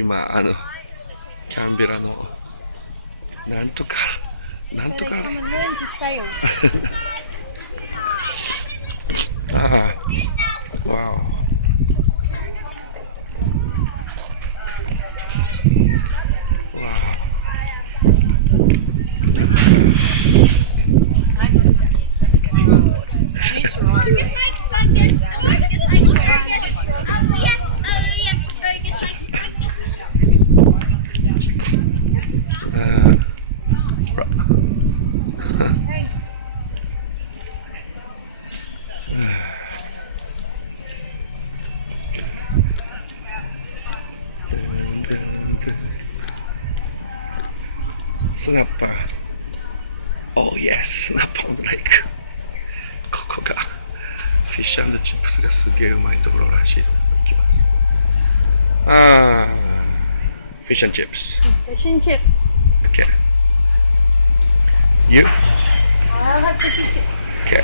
今キャンベラのなんとかああ、わお。スナッパー。Oh yes、スナッパーオンザレイク。ここがフィッシュ&チップスがすげえうまいところらしい。行きます。ああ、フィッシュ&チップス。Fish and chips. Okay. You? I'll have fish and chips. Okay.